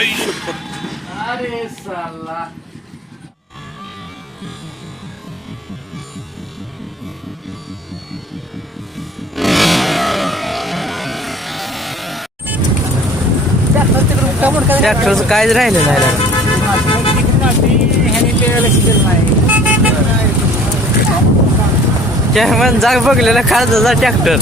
अरे साला ट्रॅक्टरचं काहीच राहिलं नाही जाग बघलेला खालचा ट्रॅक्टर